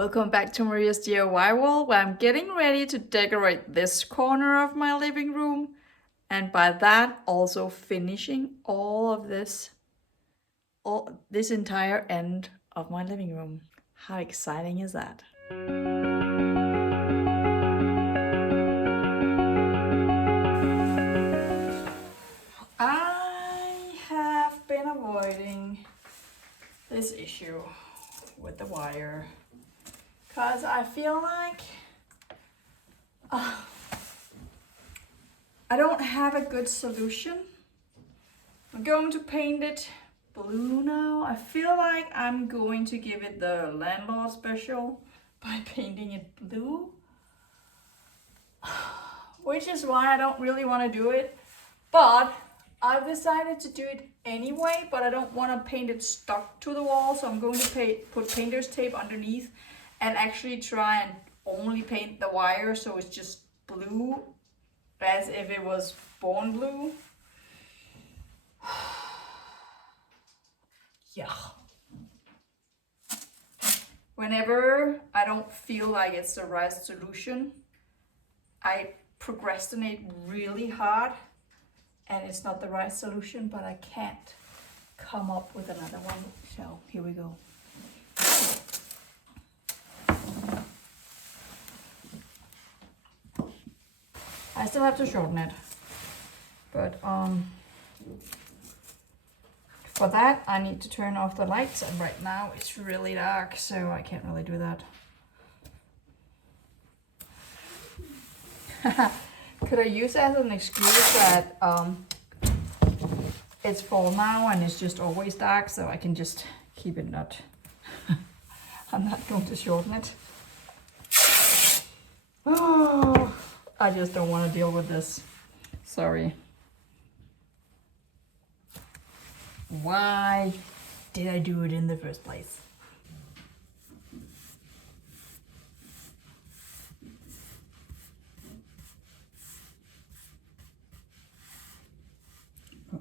Welcome back to Maria's DIY wall, where I'm getting ready to decorate this corner of my living room, and by that also finishing all of this entire end of my living room. How exciting is that? I have been avoiding this issue with the wire because I feel like I don't have a good solution. I'm going to paint it blue now. I feel like I'm going to give it the landlord special by painting it blue, which is why I don't really want to do it, but I've decided to do it anyway. But I don't want to paint it stuck to the wall, so I'm going to put painter's tape underneath and actually try and only paint the wire so it's just blue as if it was born blue. Yeah. Whenever I don't feel like it's the right solution, I procrastinate really hard and it's not the right solution, but I can't come up with another one. So here we go. I still have to shorten it, but for that I need to turn off the lights, and right now it's really dark, so I can't really do that. Could I use as an excuse that it's fall now and it's just always dark, so I can just keep it not I'm not going to shorten it. Oh, I just don't want to deal with this. Sorry. Why did I do it in the first place? Oh.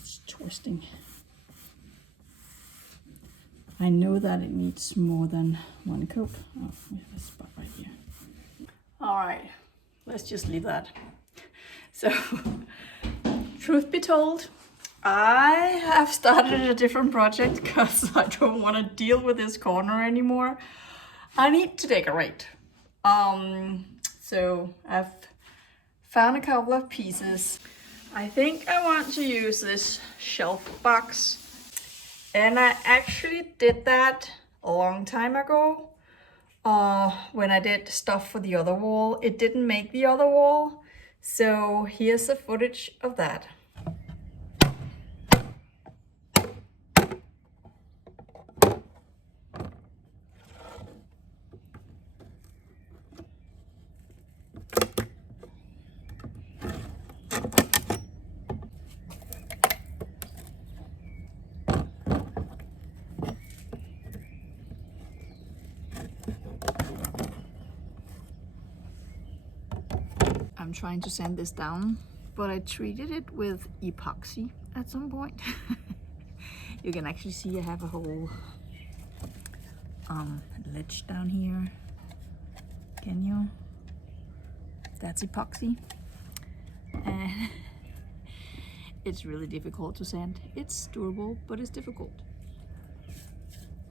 It's twisting. I know that it needs more than one coat. Oh, we have a spot right here. All right, let's just leave that. So, truth be told, I have started a different project because I don't want to deal with this corner anymore. I need to decorate. So I've found a couple of pieces. I think I want to use this shelf box. And I actually did that a long time ago. When I did stuff for the other wall. It didn't make the other wall, so here's the footage of that. I'm trying to sand this down, but I treated it with epoxy at some point. You can actually see I have a whole ledge down here. Can you? That's epoxy. And it's really difficult to sand. It's doable, but it's difficult.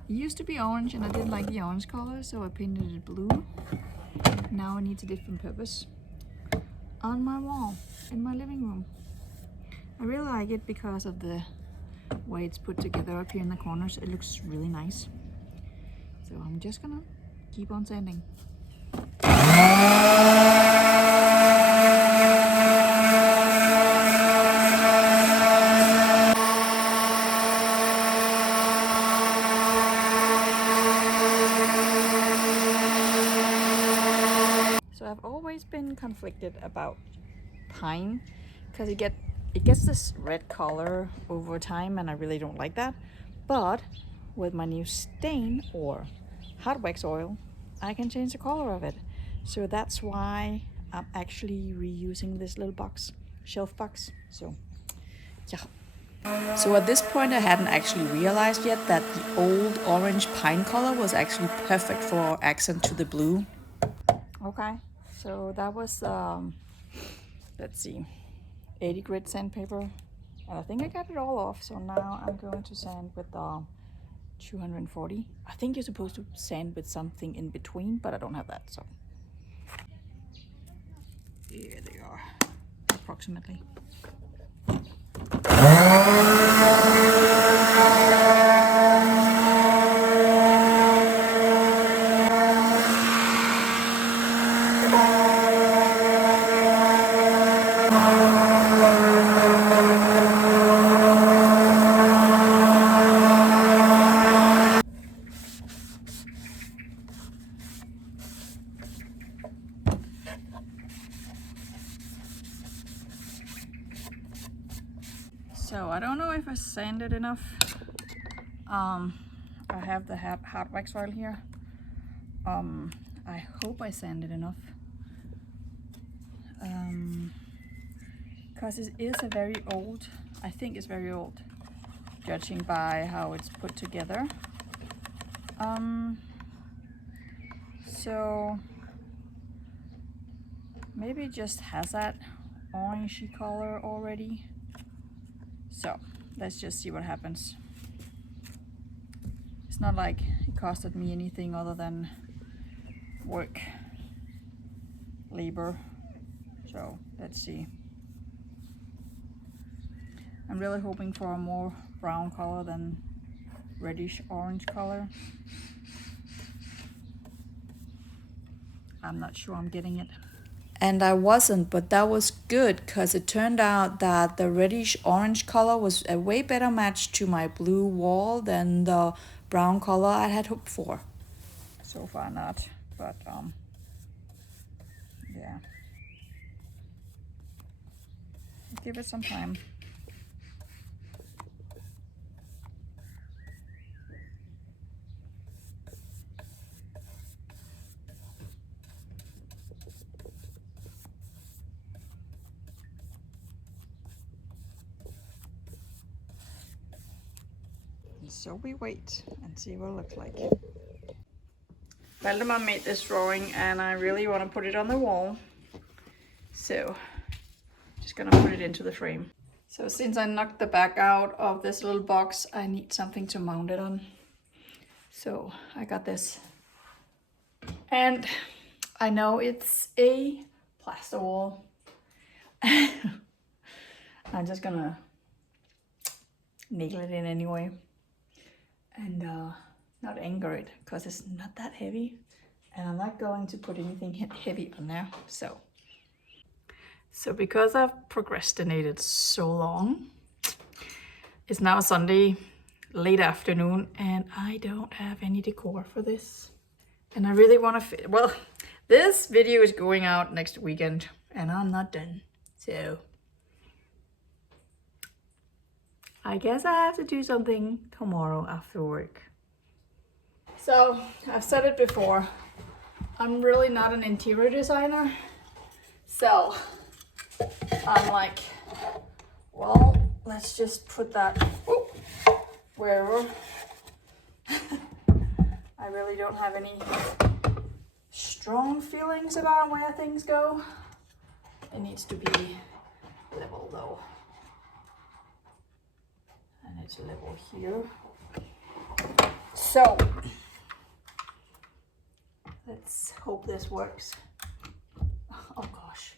It used to be orange and I didn't like the orange color, so I painted it blue. Now it needs a different purpose on my wall in my living room. I really like it because of the way it's put together up here in the corners. It looks really nice. So I'm just gonna keep on sanding. So I've always been conflicted about pine because it gets this red color over time, and I really don't like that. But with my new stain or hot wax oil, I can change the color of it. So that's why I'm actually reusing this little box, shelf box. So yeah, So at this point I hadn't actually realized yet that the old orange pine color was actually perfect for accent to the blue. Okay, so that was, let's see, 80 grit sandpaper. And I think I got it all off, so now I'm going to sand with 240. I think you're supposed to sand with something in between, but I don't have that, so. Here they are, approximately. So I don't know if I sanded enough. I have the hard wax oil here. I hope I sanded enough. Because it is a very old, I think it's very old, judging by how it's put together. So maybe it just has that orangey color already. So let's just see what happens. It's not like it costed me anything other than work, labor. So let's see. I'm really hoping for a more brown color than reddish orange color. I'm not sure I'm getting it. And I wasn't, but that was good because it turned out that the reddish orange color was a way better match to my blue wall than the brown color I had hoped for. So far not, but yeah. Give it some time. So we wait and see what it looks like. Valdemar made this drawing and I really want to put it on the wall. So just gonna put it into the frame. So since I knocked the back out of this little box, I need something to mount it on. So I got this. And I know it's a plaster wall. I'm just gonna nail it in anyway. And not anchor it because it's not that heavy. And I'm not going to put anything heavy on there, So because I've procrastinated so long, it's now Sunday, late afternoon, and I don't have any decor for this. And I really want to well, this video is going out next weekend and I'm not done. So I guess I have to do something tomorrow after work. So I've said it before, I'm really not an interior designer. So I'm like, well, let's just put that wherever. I really don't have any strong feelings about where things go. It needs to be level though. And it's level here. So let's hope this works. Oh gosh.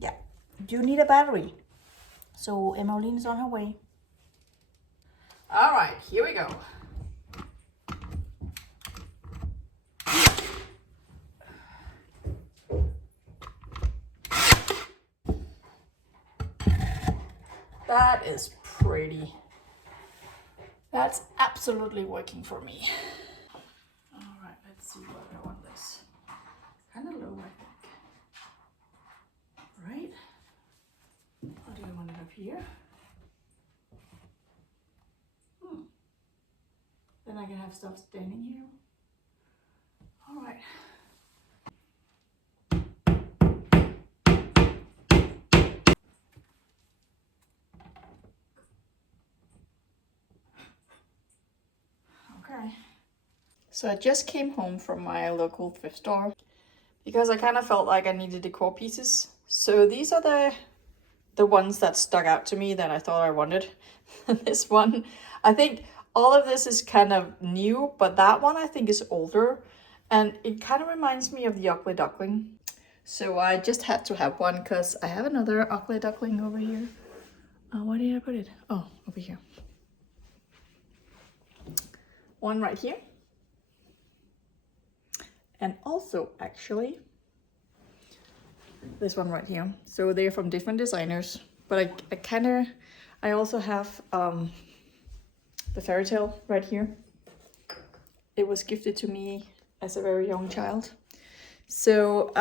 Yeah, you need a battery. So Emmeline's on her way. All right, here we go. That is pretty. That's absolutely working for me. All right, let's see what I want this. Kind of low, I think. Right? Or do I want it up here? Then I can have stuff standing here. All right. So I just came home from my local thrift store because I kind of felt like I needed decor pieces. So these are the ones that stuck out to me that I thought I wanted. This one, I think all of this is kind of new, but that one I think is older. And it kind of reminds me of the Ugly Duckling. So I just had to have one because I have another Ugly Duckling over here. Where did I put it? Oh, over here. One right here. And also, actually, this one right here. So they're from different designers. But I also have the fairy tale right here. It was gifted to me as a very young child. So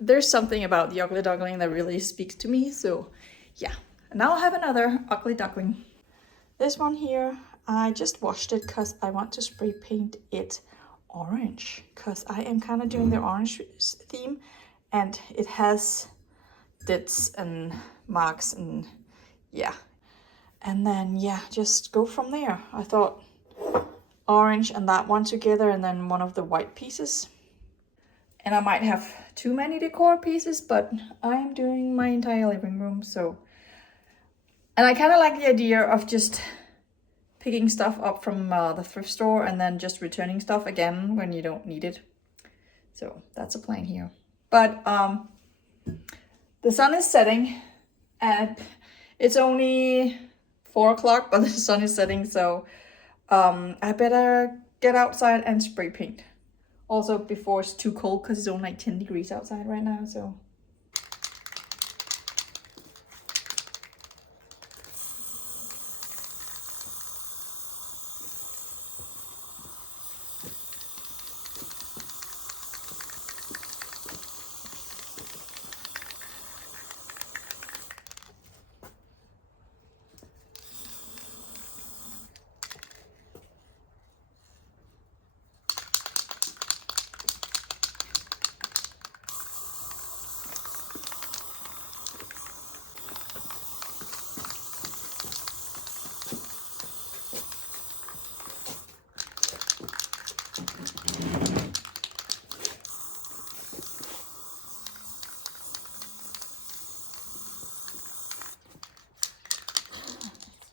there's something about the Ugly Duckling that really speaks to me. So yeah, now I have another Ugly Duckling. This one here, I just washed it because I want to spray paint it orange. Because I am kind of doing the orange theme. And it has dits and marks and yeah. And then yeah, just go from there. I thought orange and that one together and then one of the white pieces. And I might have too many decor pieces, but I'm doing my entire living room, so. And I kind of like the idea of just picking stuff up from the thrift store and then just returning stuff again when you don't need it. So that's a plan here. But the sun is setting and it's only 4 o'clock, but the sun is setting, so I better get outside and spray paint. Also before it's too cold because it's only like 10 degrees outside right now, so.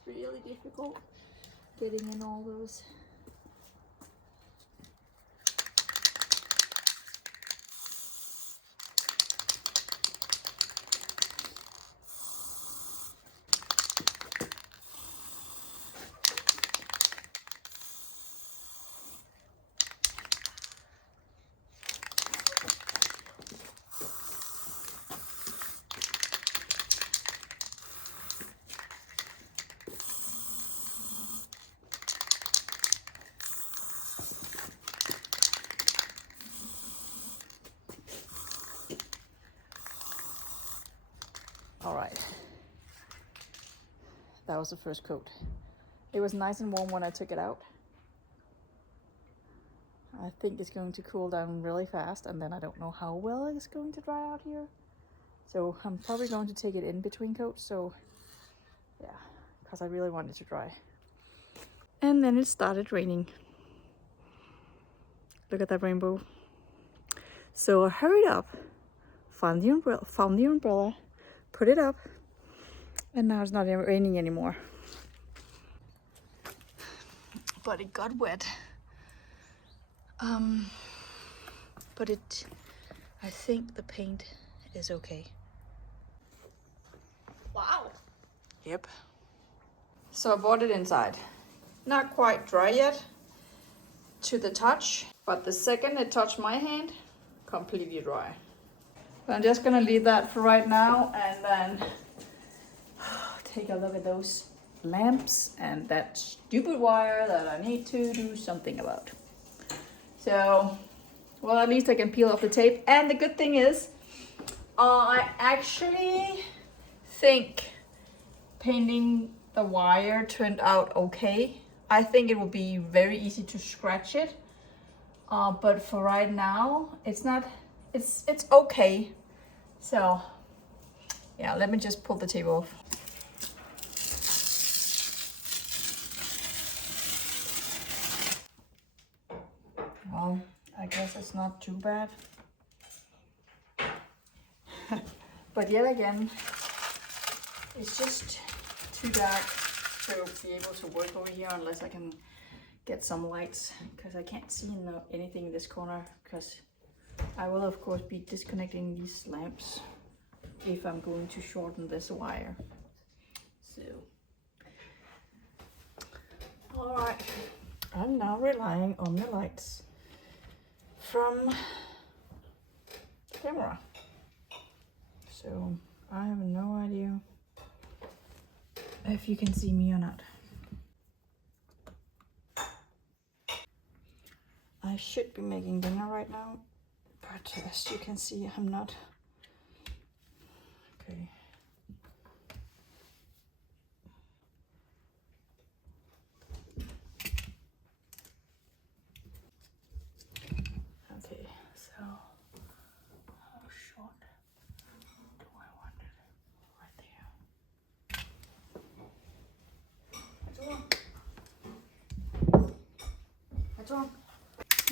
Really difficult getting in all those. All right, that was the first coat. It was nice and warm when I took it out. I think it's going to cool down really fast, and then I don't know how well it's going to dry out here. So I'm probably going to take it in between coats, so yeah, because I really want it to dry. And then it started raining. Look at that rainbow. So I hurried up, found the umbrella, put it up, and now it's not raining anymore. But it got wet. But I think the paint is okay. Wow. Yep. So I bought it inside. Not quite dry yet to the touch, but the second it touched my hand, completely dry. But I'm just gonna leave that for right now and then take a look at those lamps and that stupid wire that I need to do something about. So, well, at least I can peel off the tape. And the good thing is, I actually think painting the wire turned out okay. I think it will be very easy to scratch it. But for right now, it's okay. So, yeah, let me just pull the tape off. Well, I guess it's not too bad. But yet again, it's just too dark to be able to work over here unless I can get some lights, because I can't see anything in this corner, because I will of course be disconnecting these lamps if I'm going to shorten this wire. So, alright, I'm now relying on the lights from the camera. So I have no idea if you can see me or not. I should be making dinner right now, but as you can see, I'm not. Okay. Okay, so how short do I want it? Right there. What's wrong?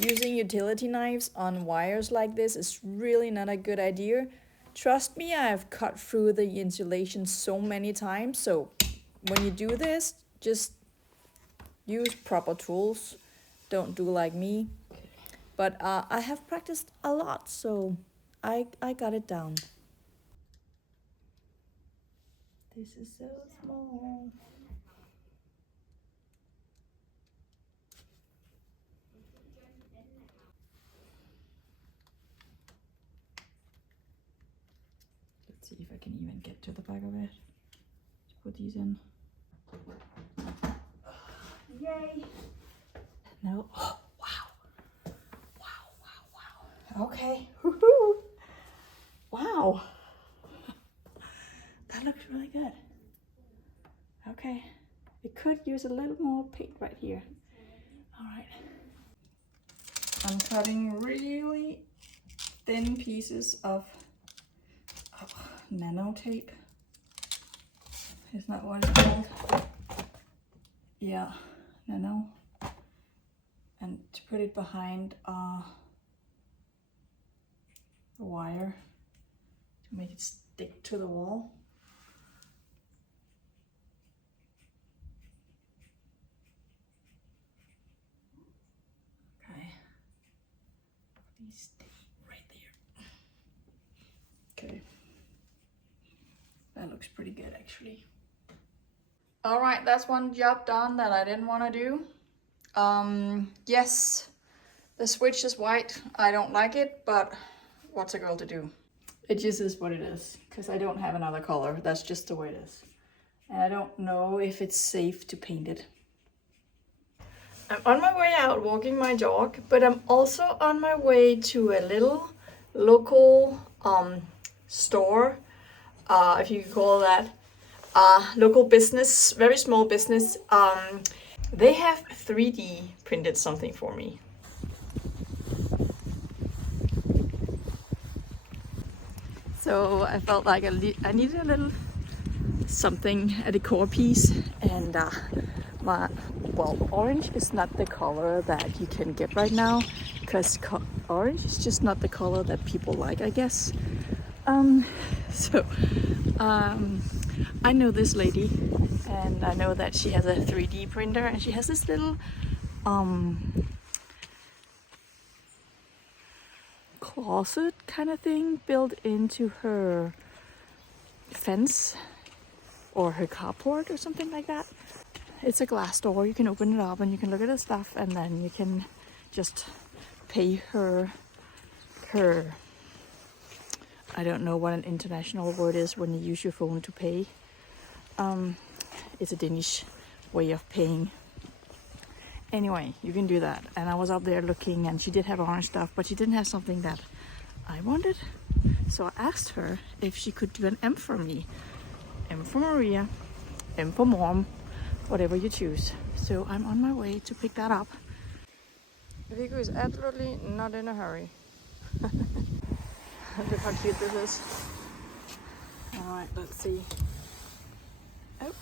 Using utility knives on wires like this is really not a good idea. Trust me, I have cut through the insulation so many times, so when you do this, just use proper tools. Don't do like me. But I have practiced a lot, so I got it down. This is so small. Let's see if I can even get to the back of it. Let's put these in. Yay! No. Oh, wow. Wow, wow, wow. Okay. Woohoo! Wow. That looks really good. Okay. It could use a little more paint right here. All right. I'm cutting really thin pieces of nano tape. Is that what it's called? Yeah, nano. And to put it behind a wire to make it stick to the wall. Okay. These right there. Okay. That looks pretty good actually. All right, that's one job done that I didn't want to do. Yes, the switch is white. I don't like it, but what's a girl to do? It just is what it is, because I don't have another color. That's just the way it is. And I don't know if it's safe to paint it. I'm on my way out walking my dog, but I'm also on my way to a little local store, if you could call that. Local business, very small business. They have 3D printed something for me. So I felt like I needed a little something, a decor piece, and orange is not the color that you can get right now, because orange is just not the color that people like, I guess. I know this lady, and I know that she has a 3D printer, and she has this little closet kind of thing built into her fence or her carport or something like that. It's a glass door. You can open it up and you can look at the stuff, and then you can just pay her I don't know what an international word is when you use your phone to pay. It's a Danish way of paying. Anyway, you can do that. And I was up there looking, and she did have orange stuff, but she didn't have something that I wanted. So I asked her if she could do an M for me. M for Maria, M for Mom, whatever you choose. So I'm on my way to pick that up. Vigo is absolutely not in a hurry. Look how cute this is. Alright, let's see. Oh,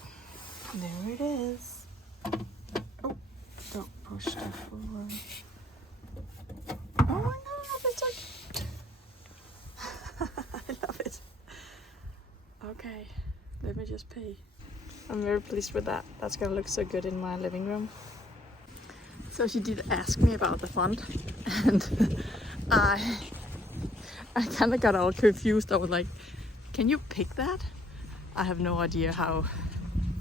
there it is. Oh, don't push stuff forward. just pay. I'm very pleased with that. That's gonna look so good in my living room. So she did ask me about the font, and I kind of got all confused. I was like, can you pick that? I have no idea how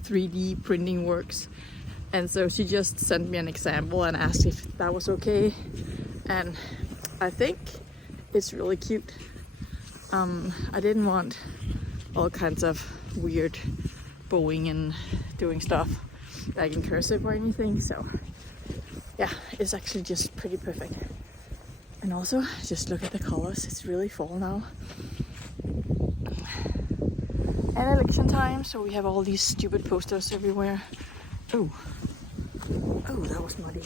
3D printing works. And so she just sent me an example and asked if that was okay. And I think it's really cute. I didn't want all kinds of weird bowing and doing stuff like in cursive or anything. So yeah, it's actually just pretty perfect. And also, just look at the colors. It's really fall now. And election time, so we have all these stupid posters everywhere. Oh, that was muddy.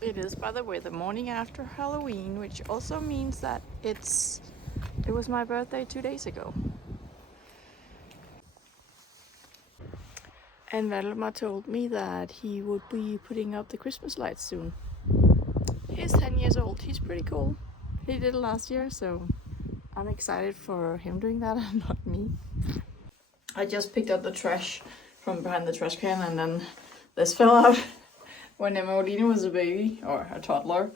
It is, by the way, the morning after Halloween, which also means that it was my birthday 2 days ago. And Valdemar told me that he would be putting up the Christmas lights soon. He's 10 years old. He's pretty cool. He did it last year, so I'm excited for him doing that and not me. I just picked up the trash from behind the trash can, and then this fell out. When Emolina was a baby, or a toddler,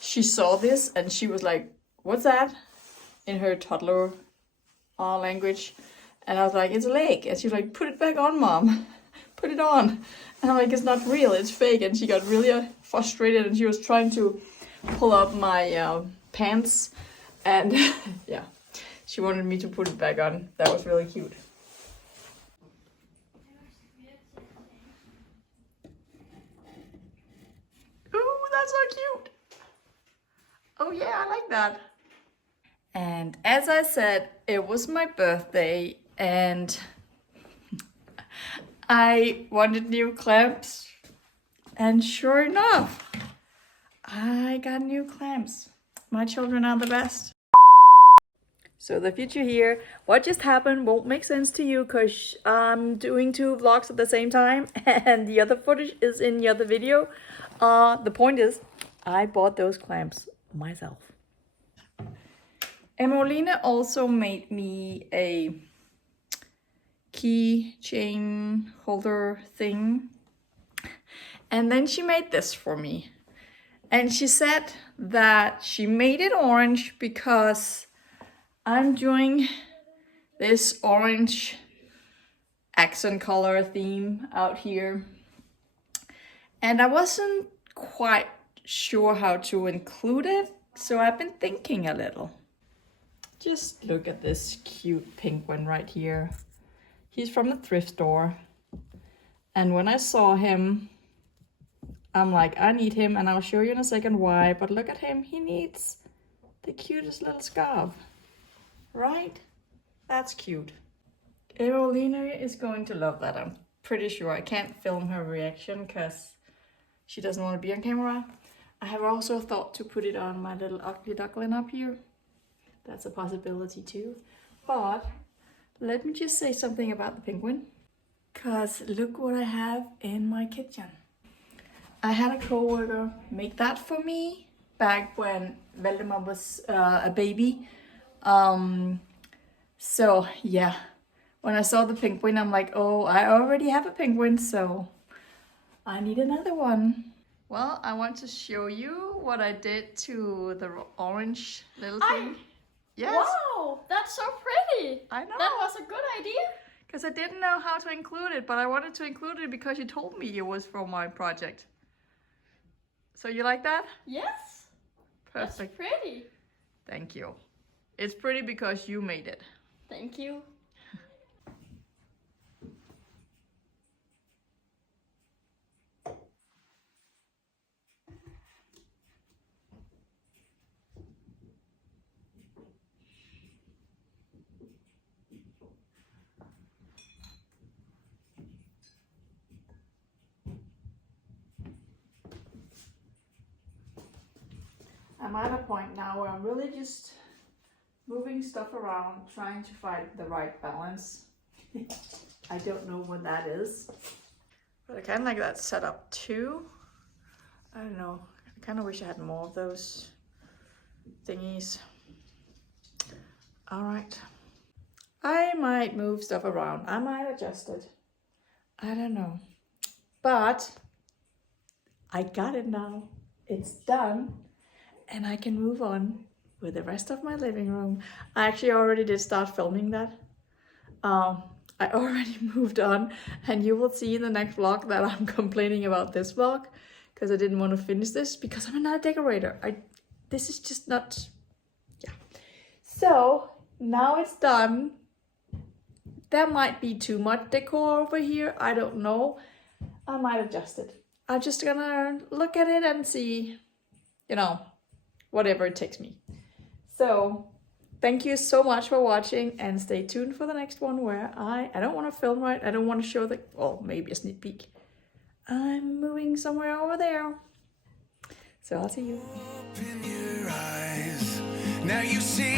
she saw this and she was like, "What's that?" in her toddler language. And I was like, "It's a leg." And she was like, "Put it back on, Mom. Put it on." And I'm like, "It's not real, it's fake." And she got really frustrated, and she was trying to pull up my pants. And yeah, she wanted me to put it back on. That was really cute. Ooh, that's so cute. Oh yeah, I like that. And as I said, it was my birthday and I wanted new clamps. And sure enough, I got new clamps. My children are the best. So the future here, what just happened won't make sense to you because I'm doing 2 vlogs at the same time and the other footage is in the other video. The point is, I bought those clamps myself. Emolina also made me a keychain holder thing. And then she made this for me. And she said that she made it orange because I'm doing this orange accent color theme out here. And I wasn't quite sure how to include it, so I've been thinking a little. Just look at this cute pink one right here. He's from the thrift store. And when I saw him, I'm like, I need him, and I'll show you in a second why. But look at him, he needs the cutest little scarf. Right? That's cute. Emolina is going to love that, I'm pretty sure. I can't film her reaction because she doesn't want to be on camera. I have also thought to put it on my little ugly duckling up here. That's a possibility too. But let me just say something about the penguin. Because look what I have in my kitchen. I had a coworker make that for me back when Valdemar was a baby. So yeah, when I saw the penguin, I'm like, oh, I already have a penguin, so I need another one. Well, I want to show you what I did to the orange little thing. Yes. Wow, that's so pretty. I know. That was a good idea. Because I didn't know how to include it, but I wanted to include it because you told me it was for my project. So you like that? Yes. Perfect. That's pretty. Thank you. It's pretty because you made it. Thank you. I'm at a point now where I'm really just moving stuff around, trying to find the right balance. I don't know what that is, but I kind of like that setup too. I don't know, I kind of wish I had more of those thingies. All right, I might move stuff around. I might adjust it. I don't know. But I got it now. It's done. And I can move on with the rest of my living room. I actually already did start filming that. I already moved on, and you will see in the next vlog that I'm complaining about this vlog because I didn't want to finish this because I'm not a decorator. This is just not, yeah. So now it's done. There might be too much decor over here. I don't know. I might adjust it. I'm just gonna look at it and see, you know, whatever it takes me. So thank you so much for watching, and stay tuned for the next one where I don't want to film right. I don't want to show the, well, maybe a sneak peek. I'm moving somewhere over there. So I'll see you. Open your eyes. Now you see